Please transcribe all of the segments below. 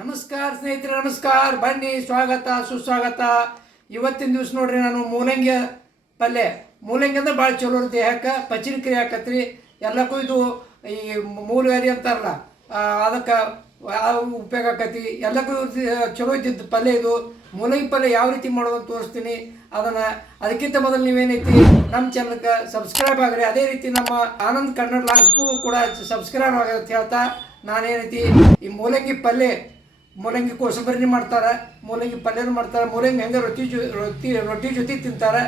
ನಮಸ್ಕಾರ ಸ್ನೇಹಿತರೆ, ನಮಸ್ಕಾರ. ಬನ್ನಿ, ಸ್ವಾಗತ ಸುಸ್ವಾಗತ. ಇವತ್ತಿನ ದಿವಸ ನೋಡ್ರಿ, ನಾನು ಮೂಲಂಗಿ ಪಲ್ಯ. ಮೂಲಂಗಿ ಅಂದ್ರೆ ಭಾಳ ಚಲೋ ಇರುತ್ತೆ, ದೇಹಕ್ಕೆ ಪಚನ ಕ್ರಿಯೆ ಆಕತ್ರಿ. ಎಲ್ಲಕ್ಕೂ ಇದು ಈ ಮೂಲವ್ಯಾಧಿ ಅಂತಾರಲ್ಲ, ಅದಕ್ಕೆ ಉಪಯೋಗ ಆಕತಿ. ಎಲ್ಲಕ್ಕೂ ಚಲೋ ಇದ್ದಿದ್ದು ಪಲ್ಯ ಇದು. ಮೂಲಂಗಿ ಪಲ್ಯ ಯಾವ ರೀತಿ ಮಾಡೋದು ಅಂತ ತೋರಿಸ್ತೀನಿ. ಅದಕ್ಕಿಂತ ಮೊದಲು ನೀವೇನೈತಿ ನಮ್ಮ ಚಾನಲ್ಗೆ ಸಬ್ಸ್ಕ್ರೈಬ್ ಆಗ್ರಿ. ಅದೇ ರೀತಿ ನಮ್ಮ ಆನಂದ್ ಕನ್ನಡ ಲಾಗ್ಸ್ಗೂ ಕೂಡ ಸಬ್ಸ್ಕ್ರೈಬ್ ಆಗತ್ತೆ ಹೇಳ್ತಾ, ನಾನೇನೈತಿ ಈ ಮೂಲಂಗಿ ಕೋಸಂಬರಿನೇ ಮಾಡ್ತಾರೆ, ಮೂಲಂಗಿ ಪಲ್ಯನೂ ಮಾಡ್ತಾರೆ, ಮೂಲಂಗಿ ಹೆಂಗೆ ರೊಟ್ಟಿ ಜೊತೆ ತಿಂತಾರೆ.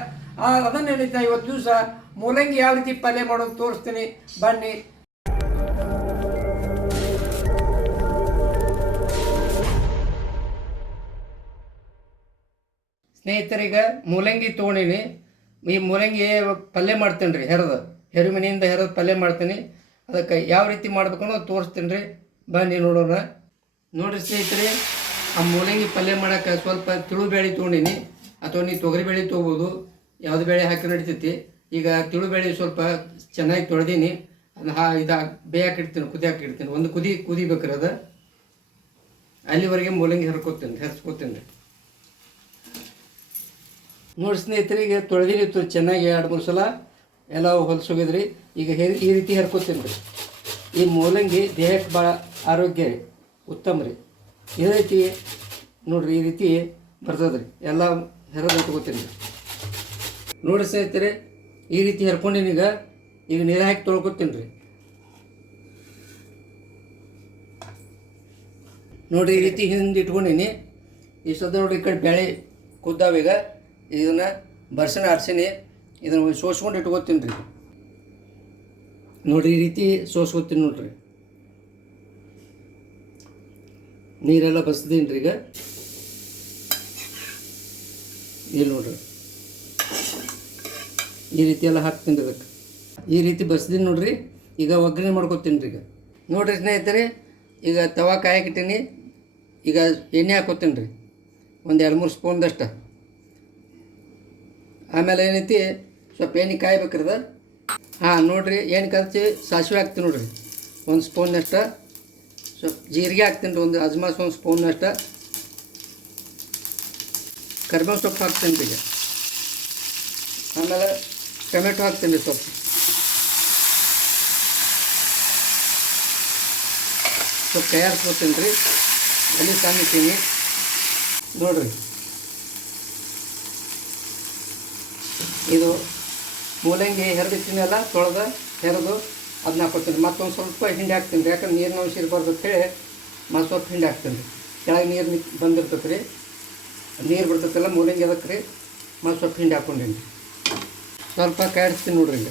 ಅದನ್ನು ಏನೈತೆ ಇವತ್ತು ದಿವಸ ಮೂಲಂಗಿ ಯಾವ ರೀತಿ ಪಲ್ಯ ಮಾಡೋದು ತೋರಿಸ್ತೀನಿ, ಬನ್ನಿ. ಸ್ನೇಹಿತರಿಗೆ ಮೂಲಂಗಿ ತೊಗೊಂಡಿನಿ. ಈ ಮೂಲಂಗಿ ಪಲ್ಯ ಮಾಡ್ತೀನಿ ರೀ, ಹೆರುಮನಿಯಿಂದ ಹೆರದ ಪಲ್ಯ ಮಾಡ್ತೀನಿ. ಅದಕ್ಕೆ ಯಾವ ರೀತಿ ಮಾಡ್ಬೇಕು ಅನ್ನೋದು ತೋರಿಸ್ತೀನಿ ರೀ, ಬನ್ನಿ ನೋಡೋಣ. ನೋಡಿರಿ ಸ್ನೇಹಿತರೆ, ಆ ಮೂಲಂಗಿ ಪಲ್ಯ ಮಾಡೋಕೆ ಸ್ವಲ್ಪ ತಿಳುಬೇಳೆ ತೊಗೊಂಡಿನಿ, ಅಥವಾ ನೀವು ತೊಗರಿಬೇಳೆ ತೊಗೋಬೋದು, ಯಾವುದು ಬೇಳೆ ಹಾಕಿ ನಡಿತೈತಿ. ಈಗ ತಿಳುಬೇಳೆ ಸ್ವಲ್ಪ ಚೆನ್ನಾಗಿ ತೊಳೆದೀನಿ, ಅದನ್ನ ಬೇಯಾಕಿಡ್ತೀನಿ, ಕುದಿಯಾಕಿಡ್ತೀನಿ. ಒಂದು ಕುದಿಬೇಕ್ರಿ ಅದು. ಅಲ್ಲಿವರೆಗೆ ಮೂಲಂಗಿ ಹೆರ್ಸ್ಕೊತೀನಿ ರೀ. ನೋಡಿ ಸ್ನೇಹಿತರೆ, ಈಗ ತೊಳೆದಿತ್ತು ಚೆನ್ನಾಗಿ 2-3 ಸಲ ಎಲ್ಲ ಹೊಲಸೋಗಿದ್ರಿ. ಈಗ ಈ ರೀತಿ ಹೆರ್ಕೋತೀನಿ ರೀ. ಈ ಮೂಲಂಗಿ ದೇಹಕ್ಕೆ ಭಾಳ ಆರೋಗ್ಯ ರೀ, ಉತ್ತಮ ರೀ. ಇದೇ ರೀತಿ ನೋಡಿರಿ, ಈ ರೀತಿ ಬರ್ತದೆ ರೀ. ಎಲ್ಲ ಹೆರದು ಇಟ್ಕೋತೀನಿ ರೀ. ನೋಡಿ ಸ್ನೇಹಿತರೆ, ಈ ರೀತಿ ಹೆರ್ಕೊಂಡಿನಿ. ಈಗ ನೀರು ಹಾಕಿ ತೊಳ್ಕೊತೀನಿ ರೀ. ನೋಡಿರಿ, ಈ ರೀತಿ ಹಿಂದೆ ಇಟ್ಕೊಂಡಿನಿ. ಇಷ್ಟದ ನೋಡಿರಿ, ಈ ಕಡೆ ಬೇಳೆ ಕುದ್ದಾವೀಗ. ಇದನ್ನು ಬರ್ಸನ ಆರಿಸಿನಿ, ಇದನ್ನು ಸೋಸ್ಕೊಂಡು ಇಟ್ಕೋತೀನಿ ರೀ. ನೋಡಿರಿ, ಈ ರೀತಿ ಸೋಸ್ಕೊತೀನಿ ನೋಡ್ರಿ. ನೀರೆಲ್ಲ ಬಸ್ದೀನಿ ರೀ. ಈಗ ಇಲ್ಲಿ ನೋಡ್ರಿ, ಈ ರೀತಿ ಎಲ್ಲ ಹಾಕ್ತೀನಿ ರೀ. ಅದಕ್ಕೆ ಈ ರೀತಿ ಬಸ್ದೀನಿ ನೋಡ್ರಿ. ಈಗ ಒಗ್ಗರಣೆ ಮಾಡ್ಕೊತೀನಿ ರೀ. ಈಗ ನೋಡಿರಿ ಸ್ನೇಹಿತರೆ, ಈಗ ತವಾ ಕಾಯಕ್ಕಿಟ್ಟೀನಿ. ಈಗ ಎಣ್ಣೆ ಹಾಕೋತೀನಿ ರೀ, ಒಂದು 2-3 ಸ್ಪೂನ್ದಷ್ಟು. ಆಮೇಲೆ ಏನೈತಿ, ಸ್ವಲ್ಪ ಎಣ್ಣೆ ಕಾಯ್ಬೇಕ್ರದ. ನೋಡಿರಿ, ಎಣ್ಣೆ ಕಲಸಿ ಸಾಸಿವೆ ಹಾಕ್ತೀನಿ ನೋಡ್ರಿ, 1 ಸ್ಪೂನ್ನಷ್ಟು. ಸ್ವಲ್ಪ ಜೀರಿಗೆ ಹಾಕ್ತೀನಿ ರೀ, ಒಂದು ಅಜ್ಮಾಸ್ 1 ಸ್ಪೂನ್ನಷ್ಟು. ಕರಿಬೇವು ಸೊಪ್ಪು ಹಾಕ್ತೀನಿ ರೀ. ಈಗ ಆಮೇಲೆ ಟೊಮೆಟೊ ಹಾಕ್ತೀನಿ ರೀ. ಸ್ವಲ್ಪ ಕೈ ಆರಿಸ್ಕೊತೀನಿ ರೀ. ಅಲ್ಲಿ ಸಣ್ಣ ಇಟ್ಟೀನಿ ನೋಡಿರಿ. ಇದು ಮೂಲಂಗಿ ಹೆರದಿಟ್ಟಿನಿ ಅಲ್ಲ, ಹೆರದು ಅದನ್ನ ಹಾಕ್ಕೊತೀನಿ. ಮತ್ತೊಂದು ಸ್ವಲ್ಪ ಹಿಂಡಿ ಹಾಕ್ತೀನಿ ರೀ, ಯಾಕಂದ್ರೆ ನೀರಿನ ಅಂಶ ಇರಬಾರ್ದು ಅಂತೇಳಿ ಮತ್ತು ಸ್ವಲ್ಪ ಹಿಂಡಿ ಹಾಕ್ತೀನಿ ರೀ. ಕೆಳಗೆ ನೀರು ಬಂದಿರ್ತೈತೆ ರೀ, ನೀರು ಬಿಡ್ತೈತಲ್ಲ ಮೂಲಂಗಿ, ಅದಕ್ಕೆ ರೀ ಮತ್ತು ಸ್ವಲ್ಪ ಹಿಂಡಿ ಹಾಕ್ಕೊಂಡೀನಿ ರೀ. ಸ್ವಲ್ಪ ಕಾಯಿಸ್ತೀನಿ ನೋಡ್ರಿ. ಈಗ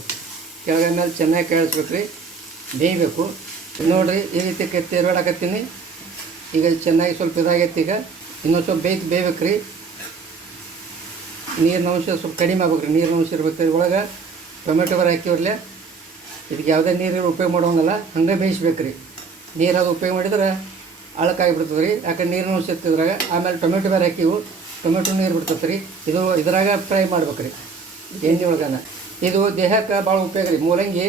ಕೆಳಗೆ ಮೇಲೆ ಚೆನ್ನಾಗಿ ಕಾಯಿಸ್ಬೇಕು ರೀ, ಬೇಯಬೇಕು ನೋಡಿರಿ. ಈ ರೀತಿ ತೆರವಾಡಕತ್ತೀನಿ. ಈಗ ಚೆನ್ನಾಗಿ ಸ್ವಲ್ಪ ಇದಾಗೈತಿ. ಈಗ ಇನ್ನೊಂದು ಸ್ವಲ್ಪ ಬೇಯ್ಬೇಕು ರೀ. ನೀರಿನ ಅಂಶ ಸ್ವಲ್ಪ ಕಡಿಮೆ ಆಗ್ಬೇಕು ರೀ, ನೀರಿನ ಅಂಶ ಇರ್ಬೇಕು. ಒಳಗೆ ಟೊಮೆಟೊ ಬರ ಹಾಕಿವ್ರಲ್ಲೇ, ಇದಕ್ಕೆ ಯಾವುದೇ ನೀರು ಉಪಯೋಗ ಮಾಡೋಂಗಲ್ಲ, ಹಂಗೆ ಬೇಯಿಸ್ಬೇಕು ರೀ. ನೀರು ಅದು ಉಪಯೋಗ ಮಾಡಿದ್ರೆ ಅಳಕಾಗಿಬಿಡ್ತದೆ ರೀ, ಯಾಕಂದ್ರೆ ನೀರಿನ ಅಂಶ ಇರ್ತಿದ್ರಾಗ. ಆಮೇಲೆ ಟೊಮೆಟೊ ಬೇರೆ ಹಾಕಿವು, ಟೊಮೆಟೊ ನೀರು ಬಿಡ್ತದೆ ರೀ. ಇದ್ರಾಗ ಫ್ರೈ ಮಾಡ್ಬೇಕು ರೀ, ಎಣ್ಣೆ ಒಳಗನ. ಇದು ದೇಹಕ್ಕೆ ಭಾಳ ಉಪಯೋಗ ರೀ. ಮೂಲಂಗಿ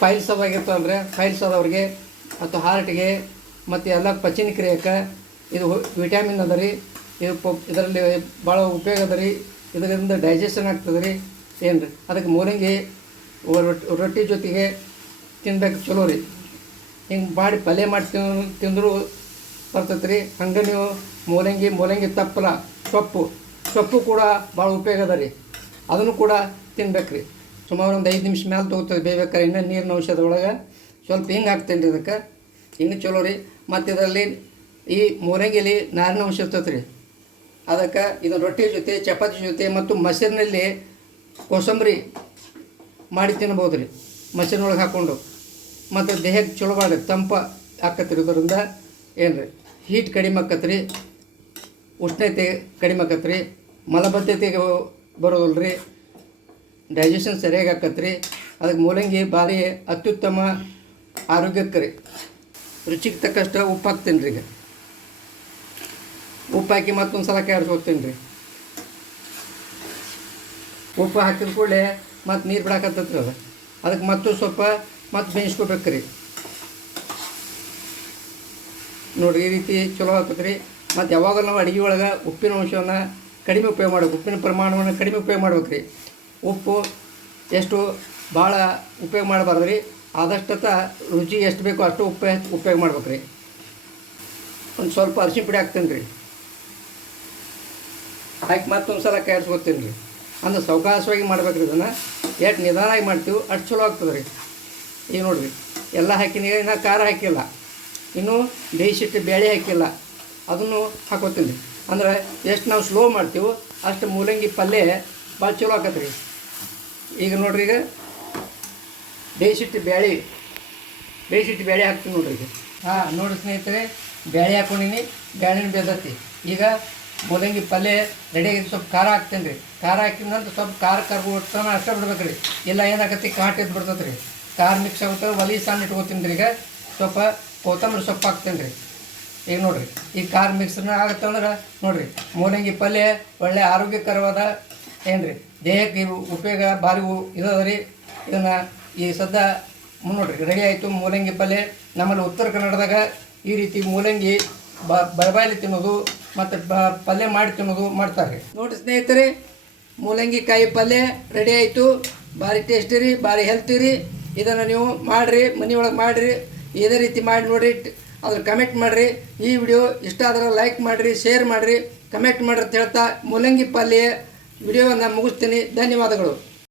ಫೈಲ್ಸ್ ಅದಾಗಿರ್ತವಲ್ರಿ, ಫೈಲ್ಸ್ ಆದವ್ರಿಗೆ ಮತ್ತು ಹಾರ್ಟ್ಗೆ ಮತ್ತು ಎಲ್ಲ ಪಚನ ಕ್ರಿಯೆಗೆ ಇದು ವಿಟಾಮಿನ್ ಅದ ರೀ. ಇದರಲ್ಲಿ ಭಾಳ ಉಪಯೋಗ ಅದ ರೀ. ಇದರಿಂದ ಡೈಜೆಷನ್ ಆಗ್ತದೆ ರೀ. ಏನು ರೀ, ಅದಕ್ಕೆ ಮೂಲಂಗಿ ರೊಟ್ಟಿ ಜೊತೆಗೆ ತಿನ್ಬೇಕು, ಚಲೋ ರೀ. ಹಿಂಗೆ ಮಾಡಿ ಪಲ್ಯ ಮಾಡಿ ತಿಂದರೂ ಬರ್ತೈತೆ ರೀ. ಹಂಗೆ ನೀವು ಮೂಲಂಗಿ ತಪ್ಪಲ ಸೊಪ್ಪು ಕೂಡ ಭಾಳ ಉಪಯೋಗ ಅದ ರೀ. ಅದನ್ನು ಕೂಡ ತಿನ್ಬೇಕು ರೀ. ಸುಮಾರು ಒಂದು 5 ನಿಮಿಷ ಮೇಲೆ ತೊಗೋತದೆ ಬೇಯ್ಬೇಕಾರೆ. ಇನ್ನೂ ನೀರಿನ ಔಷಧದೊಳಗೆ ಸ್ವಲ್ಪ ಹಿಂಗೆ ಹಾಕ್ತೇನೆ ರೀ. ಅದಕ್ಕೆ ಇನ್ನೂ ಚಲೋ ರೀ. ಮತ್ತು ಇದರಲ್ಲಿ ಈ ಮೂಲಂಗಿಲಿ ನಾರಿನ ಅಂಶ ಇರ್ತೈತೆ ರೀ. ಅದಕ್ಕೆ ಇದು ರೊಟ್ಟಿ ಜೊತೆ, ಚಪಾತಿ ಜೊತೆ ಮತ್ತು ಮೊಸರಿನಲ್ಲಿ ಕೋಸಂಬರಿ ಮಾಡಿ ತಿನ್ಬೋದು ರೀ, ಮೊಸರಿನೊಳಗೆ ಹಾಕ್ಕೊಂಡು. ಮತ್ತು ದೇಹಕ್ಕೆ ಚಲೋ ಮಾಡಿ ತಂಪ ಆಕತ್ರಿ. ಇದರಿಂದ ಏನು ರೀ, ಹೀಟ್ ಕಡಿಮೆ ಆಕತ್ರಿ, ಉಷ್ಣತೆ ಕಡಿಮೆ ಆಕತ್ರಿ, ಮಲಬದ್ಧತೆಗೆ ಬರೋದಿಲ್ಲ ರೀ, ಡೈಜೆಷನ್ ಸರಿಯಾಗಿ ಆಕತ್ರಿ. ಅದಕ್ಕೆ ಮೂಲಂಗಿ ಭಾರಿ ಅತ್ಯುತ್ತಮ ಆರೋಗ್ಯಕ್ಕೆ ರೀ. ರುಚಿಗೆ ತಕ್ಕಷ್ಟು ಉಪ್ಪು ಹಾಕ್ತೀನಿ ರೀ. ಈಗ ಉಪ್ಪು ಹಾಕಿ ಮತ್ತೊಂದು ಸಲ ಕಾಯಿಸ್ಕೊತೀನಿ ರೀ. ಉಪ್ಪು ಹಾಕಿದ ಕೂಡಲೇ ಮತ್ತು ನೀರು ಬಿಡಾಕತ್ತೈತ್ರಿ ಅದು. ಅದಕ್ಕೆ ಮತ್ತು ಸ್ವಲ್ಪ ಬೇಯಿಸ್ಕೋಬೇಕು ರೀ. ನೋಡಿರಿ ಈ ರೀತಿ ಚಲೋ ಹಾಕತ್ರಿ. ಮತ್ತು ಯಾವಾಗಲೂ ನಾವು ಅಡುಗೆ ಒಳಗೆ ಉಪ್ಪಿನ ಅಂಶವನ್ನು ಕಡಿಮೆ ಉಪಯೋಗ ಮಾಡ್ಬೇಕು, ಉಪ್ಪಿನ ಪ್ರಮಾಣವನ್ನು ಕಡಿಮೆ ಉಪಯೋಗ ಮಾಡ್ಬೇಕು ರೀ. ಉಪ್ಪು ಎಷ್ಟು ಭಾಳ ಉಪಯೋಗ ಮಾಡಬಾರ್ದು ರೀ. ಆದಷ್ಟು ರುಚಿಗೆ ಎಷ್ಟು ಬೇಕೋ ಅಷ್ಟು ಉಪಯೋಗ ಮಾಡ್ಬೇಕು ರೀ. ಒಂದು ಸ್ವಲ್ಪ ಅರಿಶಿನ ಪುಡಿ ಹಾಕ್ತೇನೆ ರೀ, ಹಾಕಿ ಮತ್ತೊಂದು ಸಲ ಕಾಯಿಸ್ಕೊತೀನಿ ರೀ. ಅಂದ್ರೆ ಸಾವಕಾಶವಾಗಿ ಮಾಡ್ಬೇಕು ರೀ. ಇದನ್ನು ಎಷ್ಟು ನಿಧಾನಾಗಿ ಮಾಡ್ತೀವಿ ಅಷ್ಟು ಚಲೋ ಆಗ್ತದೆ ರೀ. ಈಗ ನೋಡಿರಿ ಎಲ್ಲ ಹಾಕಿನಿ, ಇನ್ನೂ ಖಾರ ಹಾಕಿಲ್ಲ, ಇನ್ನೂ ಬೇಯಿಸಿಟ್ಟು ಬೇಳೆ ಹಾಕಿಲ್ಲ, ಅದನ್ನು ಹಾಕೋತೀನಿ ರೀ. ಅಂದ್ರೆ ಎಷ್ಟು ನಾವು ಸ್ಲೋ ಮಾಡ್ತೀವೋ ಅಷ್ಟು ಮೂಲಂಗಿ ಪಲ್ಯ ಭಾಳ ಚಲೋ ಆಕತ್ತೆ ರೀ. ಈಗ ನೋಡಿರಿ, ಈಗ ಬೇಯಿಸಿಟ್ಟು ಬೇಳೆ ಹಾಕ್ತೀನಿ ನೋಡಿರಿ. ಈಗ ನೋಡಿ ಸ್ನೇಹಿತರೆ, ಬೇಳೆ ಹಾಕ್ಕೊಂಡಿನಿ, ಬೇಳೆನ ಬೇದತ್ತಿ. ಈಗ ಮೂಲಂಗಿ ಪಲ್ಯ ರೆಡಿ ಆಗಿ ಸ್ವಲ್ಪ ಖಾರ ಹಾಕ್ತೇನೆ ರೀ. ಖಾರ ಹಾಕಿದ ನಂತರ ಸ್ವಲ್ಪ ಖಾರ ಕರ್ಬಿಡ್ತಾನೆ ಅಷ್ಟೇ ಬಿಡ್ಬೇಕು ರೀ. ಇಲ್ಲ ಏನಾಗತ್ತೆ, ಕಾಟು ಎದ್ದು ಬಿಡ್ತದೆ ರೀ. ಖಾರ ಮಿಕ್ಸ್ ಆಗುತ್ತೆ, ಒಲಿ ಸಣ್ಣ ಇಟ್ಕೋತೀನಿ ರೀ. ಈಗ ಸ್ವಲ್ಪ ಕೊತ್ತಂಬರಿ ಸೊಪ್ಪು ಹಾಕ್ತೇನೆ ರೀ. ಈಗ ನೋಡಿರಿ, ಈ ಖಾರ ಮಿಕ್ಸ್ನ ಆಗುತ್ತೆ ಅಂದ್ರೆ ನೋಡಿರಿ, ಮೂಲಂಗಿ ಪಲ್ಯ ಒಳ್ಳೆ ಆರೋಗ್ಯಕರವಾದ ಏನು ರೀ, ದೇಹಕ್ಕೆ ಉಪಯೋಗ ಭಾರಿ ಇದದ ರೀ. ಇದನ್ನು ಈ ಸದ್ಯ ನೋಡಿರಿ ರೆಡಿ ಆಯಿತು ಮೂಲಂಗಿ ಪಲ್ಯ. ನಮ್ಮಲ್ಲಿ ಉತ್ತರ ಕನ್ನಡದಾಗ ಈ ರೀತಿ ಮೂಲಂಗಿ ಬರಬಾಯಲ್ಲಿ ತಿನ್ನೋದು ಮತ್ತು ಪಲ್ಯ ಮಾಡಿ ತಿನ್ನೋದು ಮಾಡ್ತಾರೆ. ನೋಡಿರಿ ಸ್ನೇಹಿತರೆ, ಮೂಲಂಗಿ ಕಾಯಿ ಪಲ್ಯ ರೆಡಿ ಆಯಿತು. ಭಾರಿ ಟೇಸ್ಟಿ ರೀ, ಭಾರಿ ಹೆಲ್ತಿ ರೀ. ಇದನ್ನು ನೀವು ಮಾಡಿರಿ, ಮನೆಯೊಳಗೆ ಮಾಡಿರಿ, ಇದೇ ರೀತಿ ಮಾಡಿ ನೋಡಿರಿ. ಅದ್ರ ಕಮೆಂಟ್ ಮಾಡಿರಿ. ಈ ವಿಡಿಯೋ ಇಷ್ಟ ಆದ್ರೆ ಲೈಕ್ ಮಾಡಿರಿ, ಶೇರ್ ಮಾಡಿರಿ, ಕಮೆಂಟ್ ಮಾಡಿರಿ ಅಂತ ಹೇಳ್ತಾ ಮೂಲಂಗಿ ಪಲ್ಯ ವಿಡಿಯೋವನ್ನು ಮುಗಿಸ್ತೀನಿ. ಧನ್ಯವಾದಗಳು.